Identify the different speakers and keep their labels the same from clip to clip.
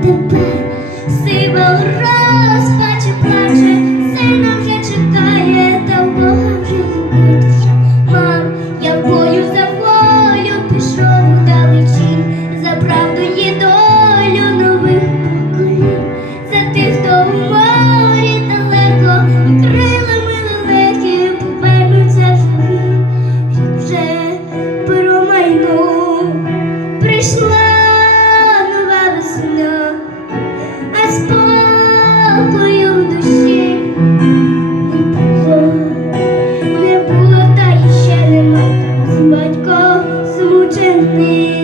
Speaker 1: the best. 见你。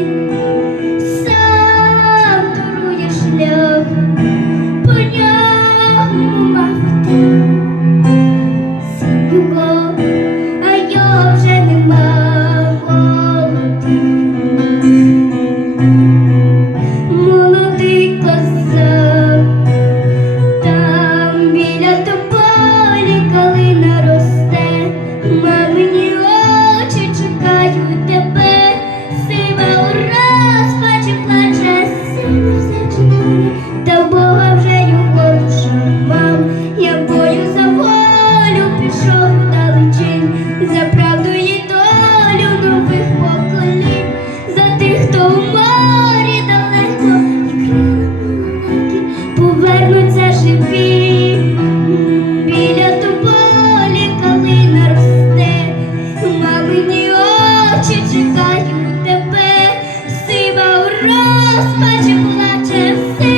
Speaker 1: rose, but you've got to see.